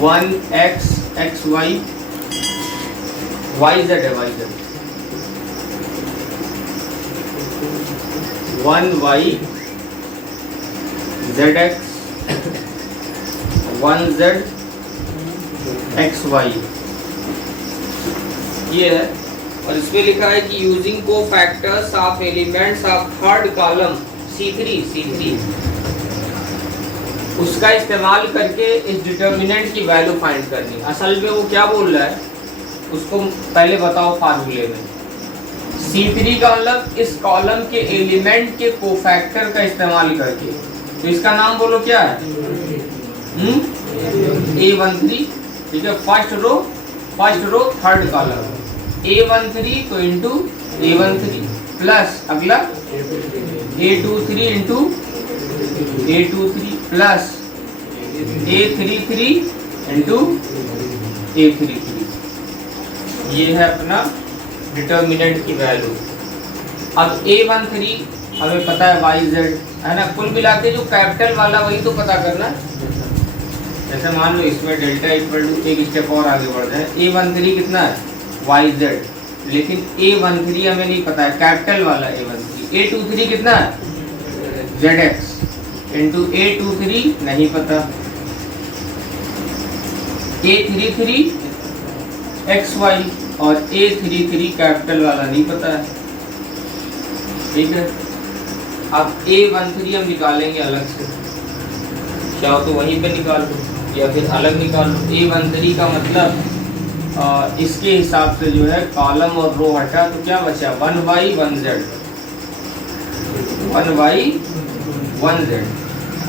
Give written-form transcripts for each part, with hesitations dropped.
1x xy, yz है yz, 1y zx, 1z xy, ये है। और इसमें लिखा है कि यूजिंग को factors of elements of third column C3 उसका इस्तेमाल करके इस डिटर्मिनेंट की वैल्यू फाइंड करनी। असल में वो क्या बोल रहा है उसको पहले बताओ फार्मूले में। C3 का मतलब इस कॉलम के एलिमेंट के कोफैक्टर का इस्तेमाल करके, तो इसका नाम बोलो क्या है, A13, ठीक है। First row third column A13 तो इंटू A13 प्लस अगला A23 into A23 plus A33 into A33, ये है अपना डिटर्मिनेंट की वैल्यू। अब A13 हमें पता है YZ है ना, कुल मिला के जो कैपिटल वाला वही तो पता करना है। जैसे मान लो इसमें डेल्टा इक्वल टू, एक स्टेप और आगे बढ़ जाए, A13 कितना है YZ, लेकिन A13 हमें नहीं पता है कैपिटल वाला A13। A23 कितना है ZX इंटू A23 नहीं पता, A33 XY और A33 कैपिटल वाला नहीं पता है, ठीक है। अब A13 हम निकालेंगे अलग से, चाहो तो वहीं पे निकाल लो या फिर अलग निकाल लो। A13 का मतलब इसके हिसाब से जो है कॉलम और रो हटा तो क्या बचा 1y 1z, 1y 1z।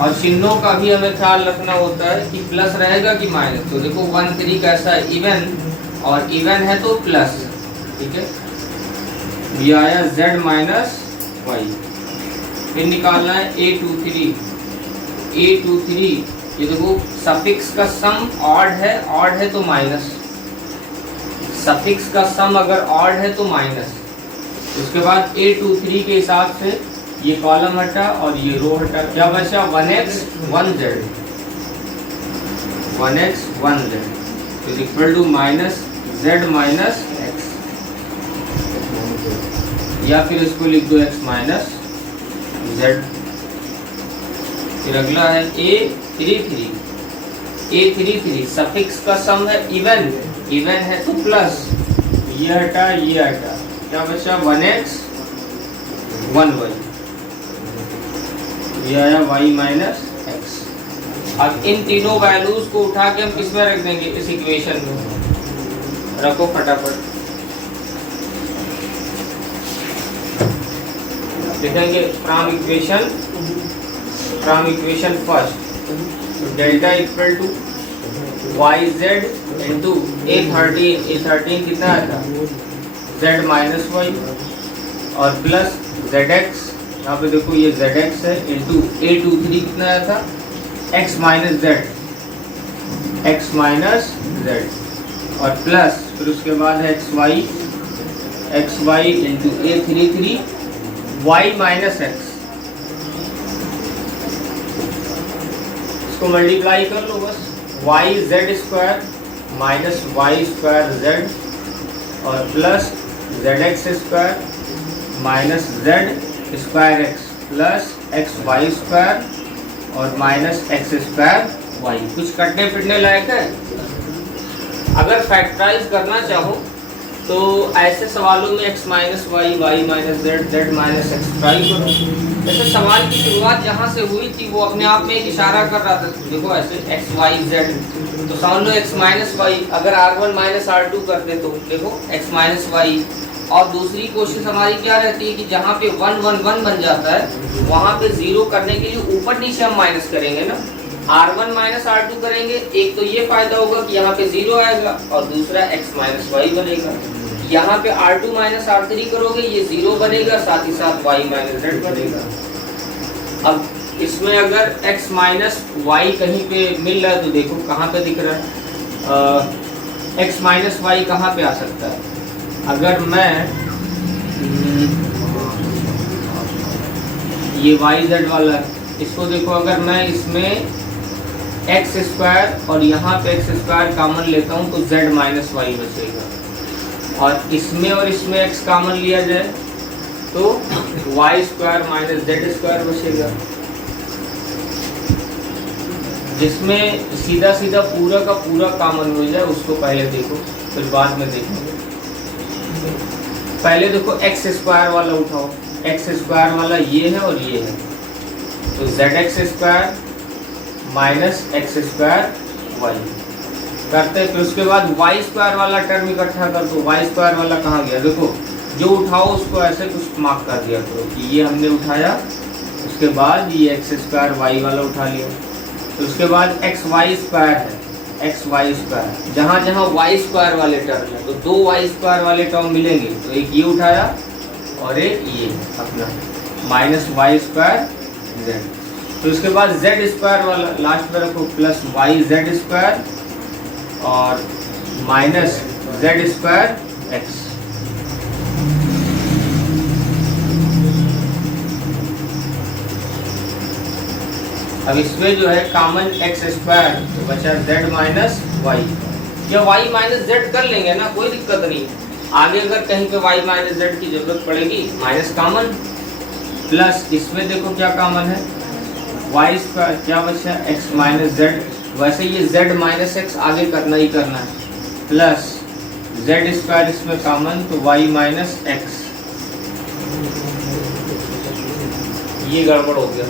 और चिन्हों का भी हमें ख्याल रखना होता है कि प्लस रहेगा कि माइनस। तो देखो 13 कैसा है इवन, और इवन है तो प्लस, ठीक है। ये आया z माइनस y। फिर निकालना है A23, ये देखो सफिक्स का सम ऑड है तो माइनस, सफिक्स का सम अगर ऑड है तो माइनस। उसके बाद A23 के हिसाब से ये कॉलम हटा और ये रो हटा, क्या बचा 1x 1z, 1x 1z is equal to minus z minus x, या फिर इसको लिख दो x माइनस z। फिर अगला है A33 सफिक्स का सम है इवन है तो प्लस, ये हटा क्या बचा 1x 1y, ये आया y माइनस x। अब इन तीनों वैल्यूज को उठा के हम किसमें रख देंगे, इस इक्वेशन में रखो फटाफट। लिखेंगे from equation first, delta equal to yz into A13 कितना आया था z माइनस y, और प्लस zx, यहाँ पे देखो ये zx है, इंटू A23 कितना आया था x माइनस z, और प्लस फिर उसके बाद है xy into A33 y minus x। इसको मल्टीप्लाई कर लो बस, yz square minus y square z और plus zx square minus z square x plus xy square और माइनस x स्क्वायर y। कुछ कटने फिटने लायक है? अगर फैक्टराइज करना चाहो तो ऐसे सवालों में x minus y, y minus z, z minus x try करो। जैसे सवाल की शुरुआत जहाँ से हुई थी वो अपने आप में एक इशारा कर रहा था, देखो ऐसे x वाई जेड, तो समझ लो x माइनस वाई। अगर r1 माइनस r2 करते तो देखो x माइनस वाई। और दूसरी कोशिश हमारी क्या रहती है कि जहाँ पे 1 1 1 बन जाता है वहाँ पे 0 करने के लिए ऊपर नीचे हम माइनस करेंगे ना, r1 माइनस r2 करेंगे। एक तो ये फायदा होगा कि यहाँ पे 0 आएगा और दूसरा x माइनस वाई बनेगा। यहाँ पे r2 माइनस r3 करोगे ये 0 बनेगा, साथ ही साथ y माइनस z बनेगा। अब इसमें अगर x माइनस वाई कहीं पे मिल रहा है तो देखो कहाँ पे दिख रहा है, x माइनस वाई कहाँ पे आ सकता है। अगर मैं ये वाई जेड वाला इसको देखो, अगर मैं इसमें एक्स स्क्वायर और यहाँ पे एक्स स्क्वायर कॉमन लेता हूँ तो z माइनस वाई बचेगा, और इसमें x कॉमन लिया जाए तो y square minus z square बचेगा, जिसमें सीधा सीधा पूरा का पूरा कॉमन हो जाए उसको पहले देखो, फिर बाद में देखेंगे। पहले देखो एक्स स्क्वायर वाला उठाओ, एक्स स्क्वायर वाला ये है और ये है, तो z x square minus x square y करते। फिर उसके बाद वाई स्क्वायर वाला टर्म इकट्ठा कर दो। वाई स्क्वायर वाला कहाँ गया, देखो जो उठाओ उसको ऐसे कुछ मार्क कर दिया करो कि ये हमने उठाया, उसके बाद ये एक्स स्क्वायर वाई वाला उठा लिया। तो उसके बाद एक्स वाई स्क्वायर है, एक्स वाई स्क्वायर, जहाँ जहाँ वाई स्क्वायर वाले टर्म है तो दो वाई स्क्वायर वाले टर्म मिलेंगे, तो एक ये उठाया और एक ये अपना माइनस वाई स्क्वायर जेड। तो उसके बाद जेड स्क्वायर वाला लास्ट में रखो, प्लस वाई जेड स्क्वायर और माइनस जेड स्क्वायर एक्स। अब इसमें जो है कॉमन एक्स स्क्वायर तो बचा जेड माइनस वाई, या वाई माइनस जेड कर लेंगे ना, कोई दिक्कत नहीं। आगे अगर कहीं पे वाई माइनस जेड की जरूरत पड़ेगी माइनस कॉमन, प्लस इसमें देखो क्या कॉमन है, वाई स्क्वायर क्या बचा एक्स माइनस जेड, वैसे ये जेड माइनस एक्स आगे करना ही करना है, प्लस जेड स्क्वायर इसमें कॉमन तो वाई माइनस एक्स। ये गड़बड़ हो गया,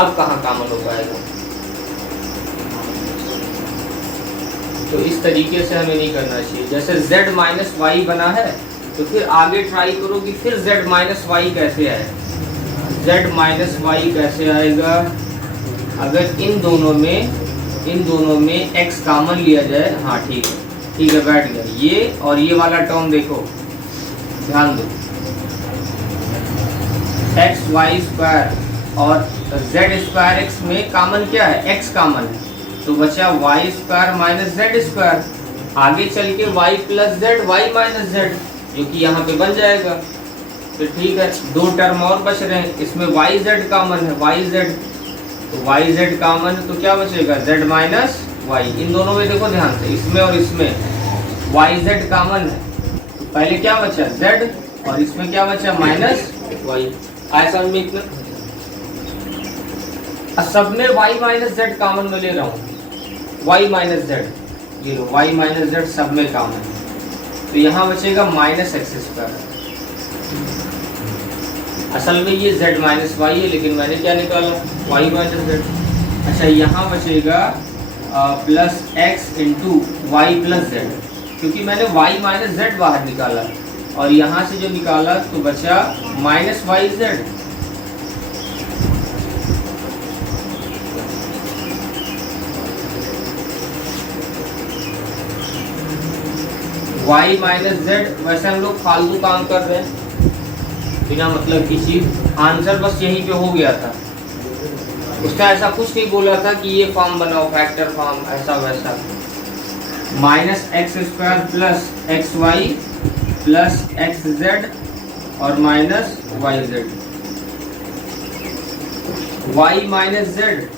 अब कहाँ कॉमन हो पाएगा। तो इस तरीके से हमें नहीं करना चाहिए। जैसे z माइनस वाई बना है तो फिर आगे ट्राई करो कि फिर z माइनस वाई कैसे आए। z माइनस वाई कैसे आएगा, अगर इन दोनों में x कॉमन लिया जाए। हाँ ठीक है बैठ गया। ये और ये वाला टर्म देखो, ध्यान दो, एक्स वाई स्क्वायर और जेड स्क्वायर एक्स में कॉमन क्या है, x कॉमन है, तो बचा y square minus z square. आगे चल के y plus z Y minus z, जो कि यहाँ पे बन जाएगा। तो ठीक है, दो टर्म और बच रहे हैं, इसमें वाई जेड कॉमन है, वाई जेड, तो वाई जेड कॉमन है तो क्या बचेगा जेड माइनस वाई। इन दोनों में देखो ध्यान से, इसमें और इसमें वाई जेड कॉमन है, तो पहले क्या बचा जेड और इसमें क्या बचा माइनस वाई। आया समझ में इतना। सब में y माइनस जेड कॉमन में ले रहा हूँ, y माइनस जेड, ये लो y माइनस जेड सब में कॉमन है, तो यहाँ बचेगा माइनस एक्स स्क्वायर। असल में ये z माइनस वाई है, लेकिन मैंने क्या निकाला y माइनस जेड। अच्छा यहाँ बचेगा plus x into y plus z, क्योंकि मैंने y माइनस जेड बाहर निकाला और यहाँ से जो निकाला तो बचा minus Y z. y minus z, वैसे हम लोग फालतू काम कर रहे हैं बिना मतलब की चीज। आंसर बस यहीं पे हो गया था, उसने ऐसा कुछ नहीं बोला था कि ये फॉर्म बनाओ फैक्टर फॉर्म ऐसा वैसा। Minus x square plus X Y plus X Z और minus Y Z. Y minus Z,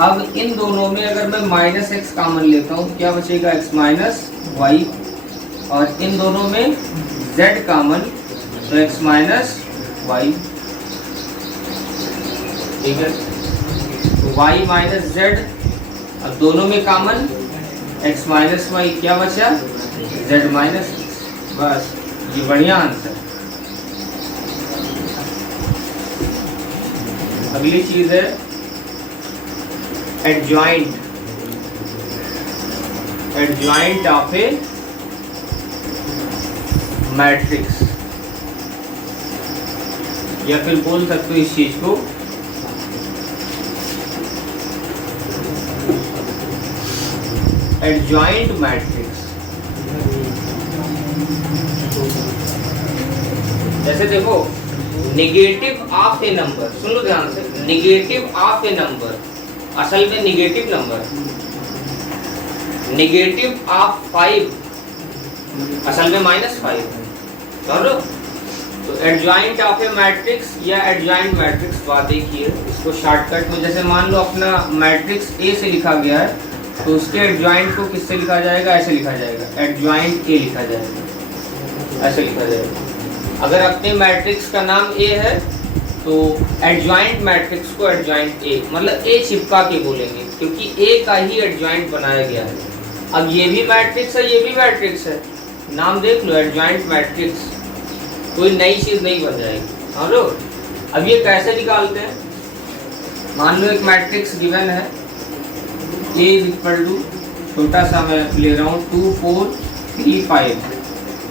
अब इन दोनों में अगर मैं माइनस एक्स कॉमन लेता हूँ क्या बचेगा एक्स माइनस वाई, और इन दोनों में z कॉमन तो x माइनस वाई। ठीक है, तो y माइनस जेड, अब दोनों में कॉमन x माइनस वाई, क्या बचा z माइनस एक्स। बस ये बढ़िया आंसर। अगली चीज है adjoint, adjoint of A matrix, या फिर बोल सकते हो इस चीज को एडजॉइंट मैट्रिक्स। जैसे देखो नेगेटिव ऑफ ए नंबर, सुन लो ध्यान से, नेगेटिव ऑफ ए नंबर, असल में नेगेटिव नंबर, नेगेटिव ऑफ 5 असल में -5 है, समझ लो। तो एडजॉइंट ऑफ ए मैट्रिक्स या एडजॉइंट मैट्रिक्स बात एक ही है। इसको शॉर्टकट में जैसे मान लो अपना मैट्रिक्स ए से लिखा गया है तो उसके एडजॉइंट को किससे लिखा जाएगा, ऐसे लिखा जाएगा, एडजॉइंट ए लिखा जाएगा, ऐसे लिखा जाएगा। अगर अपने मैट्रिक्स का नाम ए है तो एडजॉइंट मैट्रिक्स को एडजॉइंट ए, मतलब ए चिपका के बोलेंगे क्योंकि ए का ही एडजॉइंट बनाया गया है। अब ये भी मैट्रिक्स है, ये भी मैट्रिक्स है, नाम देख लो एडजॉइंट मैट्रिक्स, कोई नई चीज नहीं बन जाएगी। समझो। अब ये कैसे निकालते हैं, मान लो एक मैट्रिक्स गिवन है A इज इक्वल टू, छोटा सा मैं ले रहा हूँ 2 4 3 5,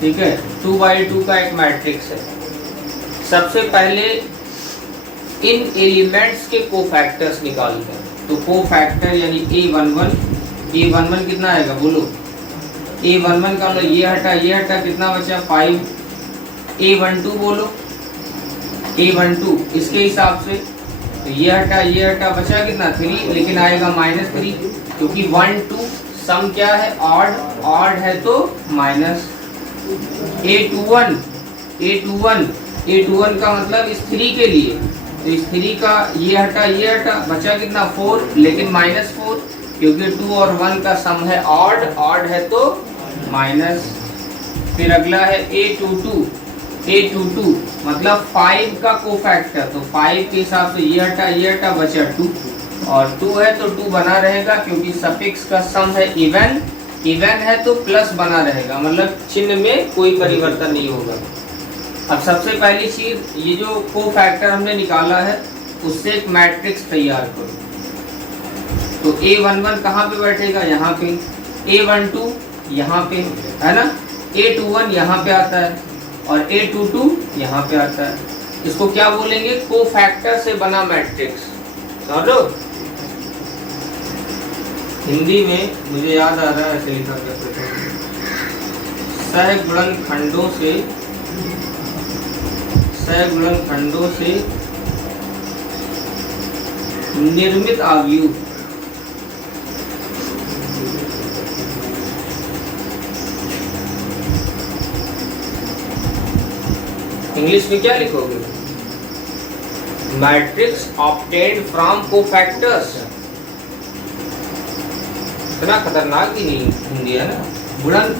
ठीक है, 2/2 का एक मैट्रिक्स है। सबसे पहले इन एलिमेंट्स के कोफैक्टर्स निकालते हैं। तो कोफैक्टर यानी A11 कितना आएगा बोलो, A11 का लो, ये हटा कितना बचा 5, A12 बोलो, A12 इसके हिसाब से तो ये हटा बचा कितना 3, लेकिन आएगा -3 क्योंकि 1 2 सम क्या है ऑड है तो माइनस। A21 का मतलब इस 3 के लिए, तो इस 3 का ये हटा बचा कितना 4, लेकिन -4 क्योंकि 2 और 1 का सम है ऑड है तो माइनस। फिर अगला है A22 मतलब 5 का कोफैक्टर, तो 5 के हिसाब से ये हटा बचा 2, और 2 है तो 2 बना रहेगा क्योंकि सफिक्स का सम है इवन है तो प्लस बना रहेगा, मतलब चिन्ह में कोई परिवर्तन नहीं होगा। अब सबसे पहली चीज, ये जो कोफैक्टर हमने निकाला है उससे एक मैट्रिक्स तैयार करो। तो A11 कहाँ पे बैठेगा, यहाँ पे, A12 यहाँ पे है ना, A21 यहाँ पे आता है और A22 यहाँ पे आता है। इसको क्या बोलेंगे, कोफैक्टर से बना मैट्रिक्स। समझो। हिंदी में मुझे याद आ रहा है ऐसे लिखा करते थे, सहगुणनखंडों से निर्मित आव्यूह। इंग्लिश में क्या लिखोगे, मैट्रिक्स ऑब्टेन्ड फ्रॉम कोफैक्टर्स। इतना खतरनाक भी नहीं हिंदी है ना।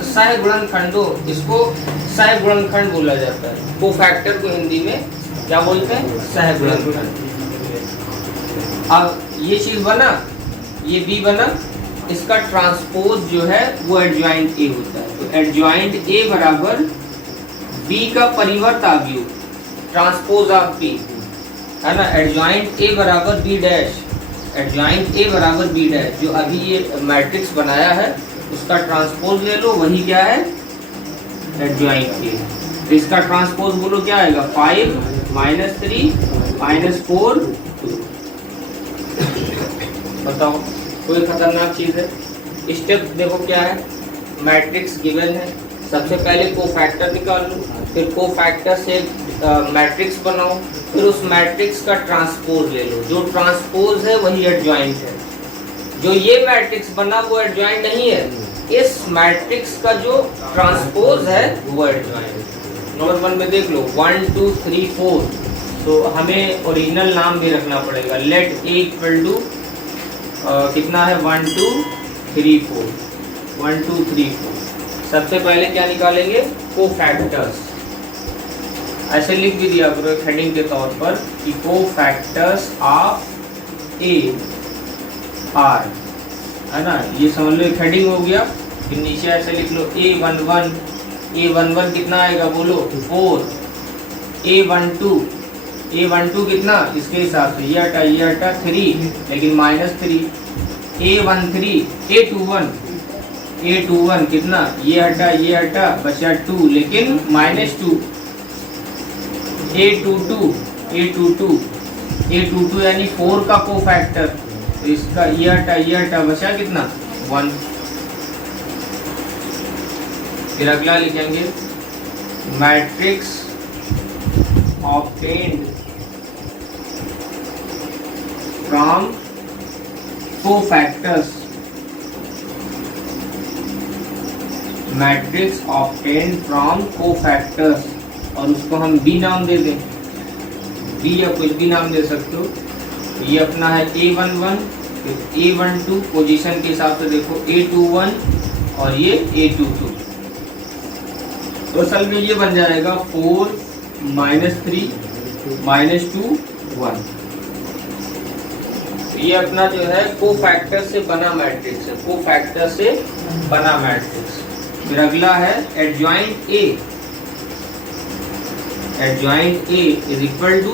सहगुणनखंडों, इसको सहगुणनखंड बोला जाता है। कोफैक्टर को हिंदी में क्या बोलते हैं, सहगुणनखंड। अब ये चीज बना, ये बी बना, इसका ट्रांसपोज जो है वो एडजॉइंट ए होता है। तो एडजॉइंट ए बराबर बी का परिवर्त आव्यूह, ट्रांसपोज ऑफ बी, है ना। एडजॉइंट ए बराबर बी डैश, एडजॉइंट ए बराबर बी डैश, जो अभी ये मैट्रिक्स बनाया है उसका ट्रांसपोज ले लो, वही क्या है, एडजॉइंट ए। तो इसका ट्रांसपोज बोलो क्या आएगा, 5 -3 -4 2। बताओ कोई खतरनाक चीज है। स्टेप देखो क्या है, मैट्रिक्स गिवन है, सबसे पहले कोफैक्टर निकाल लो, फिर कोफैक्टर से मैट्रिक्स बनाओ, फिर उस मैट्रिक्स का ट्रांसपोज ले लो। जो ट्रांसपोज है वही एडजॉइंट है। जो ये मैट्रिक्स बना वो एडजॉइंट नहीं है, इस मैट्रिक्स का जो ट्रांसपोज है वो एडजॉइंट है। नंबर 1 में देख लो 1 2 3 4, तो हमें ओरिजिनल नाम भी रखना पड़ेगा। लेट ए इक्वल टू कितना है 1 2 3 4, 1 2 3 4। सबसे पहले क्या निकालेंगे, कोफैक्टर्स। ऐसे लिख भी दिया करो हेडिंग के तौर पर कि कोफैक्टर्स ऑफ ए आर, है ना। ये समझ लो एक हेडिंग हो गया। फिर नीचे ऐसे लिख लो A11 कितना आएगा बोलो 4, A12 कितना, इसके हिसाब से ये हटा 3, लेकिन -3, A21 कितना, ये हटा बचा 2, लेकिन -2, A22 यानी 4 का कोफैक्टर, तो इसका ये हटा बचा कितना 1। फिर अगला लिखेंगे matrix obtained from cofactors, matrix obtained from cofactors. और उसको हम बी नाम दे दें, बी या कुछ भी नाम दे सकते हो। ये अपना है A11, फिर A12 पोजीशन के हिसाब से देखो A21 और ये A22। तो असल में ये बन जाएगा 4 -3 -2 1। ये अपना जो है कोफैक्टर से बना मैट्रिक्स है, कोफैक्टर से बना मैट्रिक्स। फिर अगला है adjoint A। Adjoint A is equal to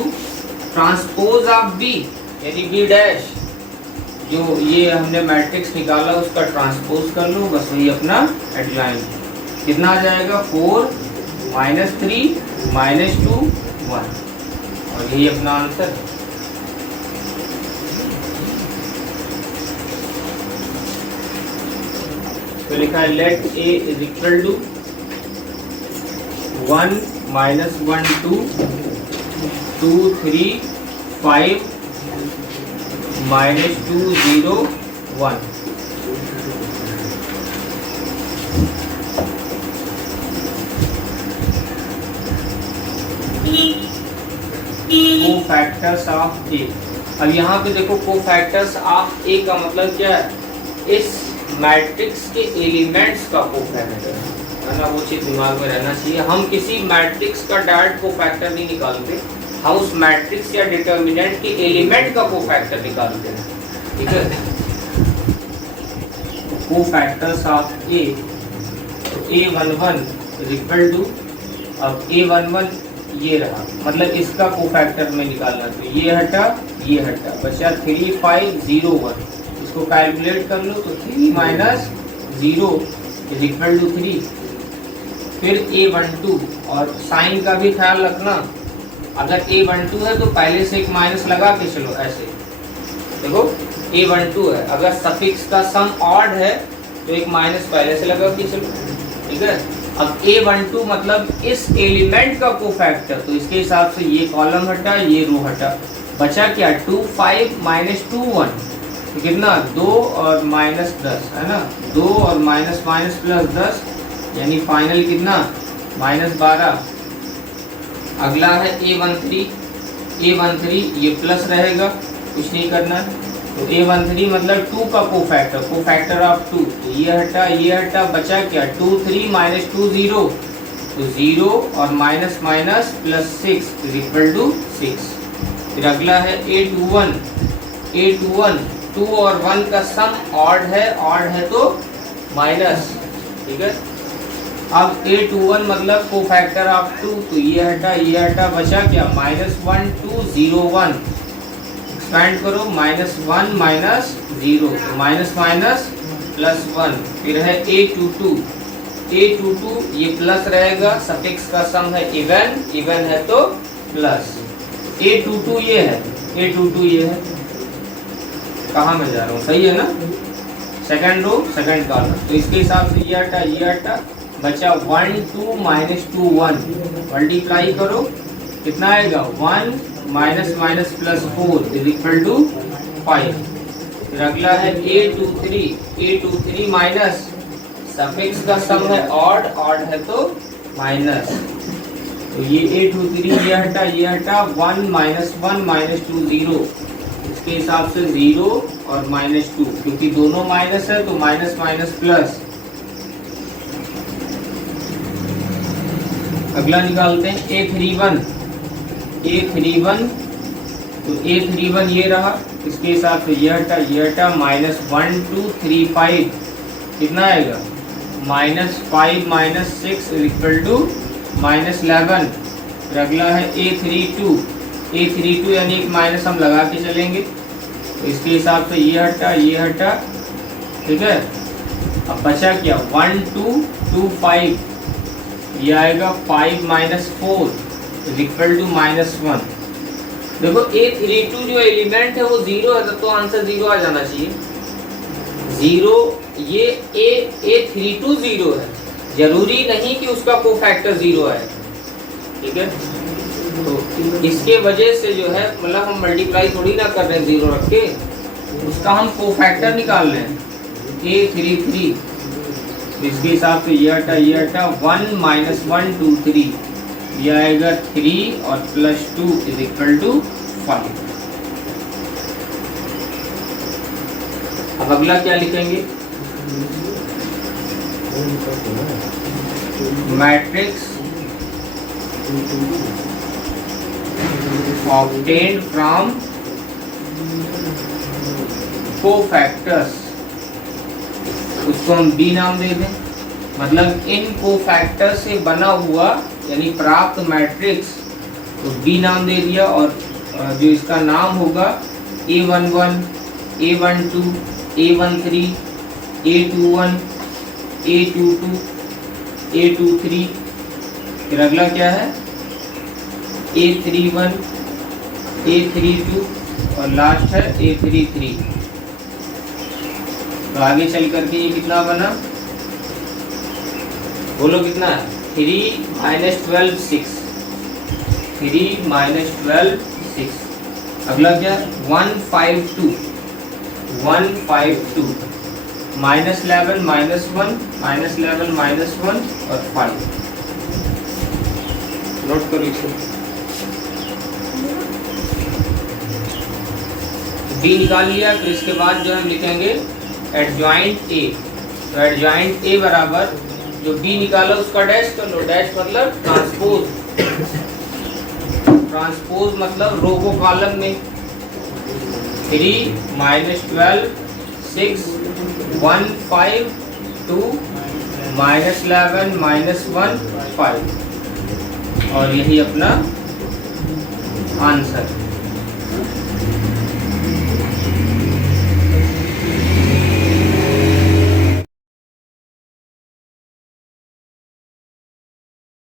transpose of B, यानी B डैश। जो ये हमने मैट्रिक्स निकाला उसका ट्रांसपोज कर लो, बस वही अपना एडजॉइंट। कितना आ जाएगा 4 -3 -2 1, और यही अपना आंसर है। तो लिखा है let A is equal to 1 -1 2 2 3 5 -2 0 1। Cofactors of A। अब यहाँ पे देखो कोफैक्टर्स ऑफ A का मतलब क्या है, इस मैट्रिक्स के एलिमेंट्स का कोफैक्टर है ना, वो चीज दिमाग में रहना चाहिए। हम किसी मैट्रिक्स का डायरेक्ट कोफैक्टर नहीं निकालते, हम उस मैट्रिक्स या डिटर्मिनेंट के एलिमेंट का कोफैक्टर निकालते हैं, ठीक है। कोफैक्टर्स ऑफ A, तो A11 इज इक्वल टू, अब A11 ये रहा, मतलब इसका कोफैक्टर में निकालना, तो ये हटा बचा 3 5 0 1। इसको कैलकुलेट कर लो तो 3 - 0 इज इक्वल टू 3। फिर A12, और साइन का भी ख्याल रखना, अगर A12 है तो पहले से एक माइनस लगा के चलो, ऐसे देखो A12 है, अगर सफिक्स का सम ऑड है तो एक माइनस पहले से लगा के चलो, ठीक है। अब A12 मतलब इस एलिमेंट का कोफैक्टर, तो इसके हिसाब से ये कॉलम हटा, ये रो हटा, बचा क्या 2 5 -2 1। तो कितना 2 और -10 है ना, 2 और माइनस प्लस 10, यानी फाइनल कितना -12। अगला है A13 ये प्लस रहेगा, कुछ नहीं करना है। तो A13 मतलब 2 का कोफैक्टर ऑफ 2, तो ये हटा बचा क्या 2 3 -2 0, तो 0 और minus plus 6 is equal to 6। फिर अगला है A21 2 और 1 का सम ऑड है तो माइनस, ठीक है। अब A21 मतलब कोफैक्टर ऑफ 2, तो ये हटा बचा क्या -1 2 0 1। एक्सपेंड करो -1 -0, तो माइनस प्लस 1। फिर है A22 ये प्लस रहेगा, सफिक्स का सम है इवन है तो प्लस। A22 ये है, कहाँ में जा रहा हूँ, सही है ना, सेकंड रो सेकंड कॉलम। तो इसके हिसाब से ये हटा बचा 1 2 -2 1। मल्टीप्लाई करो, कितना आएगा 1 minus plus 4 is equal to 5। फिर अगला है A23 माइनस, सफिक्स का सम है ऑड है तो माइनस, तो ये A23 ये हटा 1 -2 0। इसके हिसाब से 0 और -2, क्योंकि दोनों माइनस है तो माइनस प्लस। अगला निकालते हैं A31 तो A31 ये रहा, इसके हिसाब से ये हटा -1 2 3 5, कितना आएगा -5 6 इज इक्वल टू -11। फिर अगला है A32 यानी एक माइनस हम लगा के चलेंगे, तो इसके हिसाब से ये हटा, ठीक है। अब बचा क्या 1 2 2 5, ये आएगा 5 -4 इज इक्वल टू -1। देखो A32 जो एलिमेंट है वो 0 है, तो आंसर 0 आ जाना चाहिए। 0 ये A32 0 है, जरूरी नहीं कि उसका कोफैक्टर 0 है, ठीक है। तो इसके वजह से जो है, मतलब हम मल्टीप्लाई थोड़ी ना कर रहे हैं 0 रख के, उसका हम कोफैक्टर निकाल रहे हैं A33। इसके हिसाब से ये हटा 1 -1 2 3, ये आएगा 3 और +2 = 5। अब अगला क्या लिखेंगे? मैट्रिक्स obtained from कोफैक्टर्स, उसको हम बी नाम दे दें। मतलब इन कोफैक्टर से बना हुआ यानी प्राप्त मैट्रिक्स तो बी नाम दे दिया, और जो इसका नाम होगा A11, A12, A13, A21, A22, A23, फिर अगला क्या है A31, A32 और लास्ट है A33। तो आगे चल करके ये कितना बना, बोलो कितना है? 3 - 12 6, 3 - 12 6। अगला क्या? 152, 152 -11 -1 -11 -1 और 5। नोट करो इसको। डी निकाल लिया, फिर इसके बाद जो हम लिखेंगे एडजॉइंट ए। तो एडजॉइंट ए बराबर जो बी निकाला उसका डैश कर लो। डैश मतलब ट्रांसपोज, ट्रांसपोज मतलब रो को कॉलम में। 3 - 12 6 1 5 2 -11 -1 5, और यही अपना आंसर।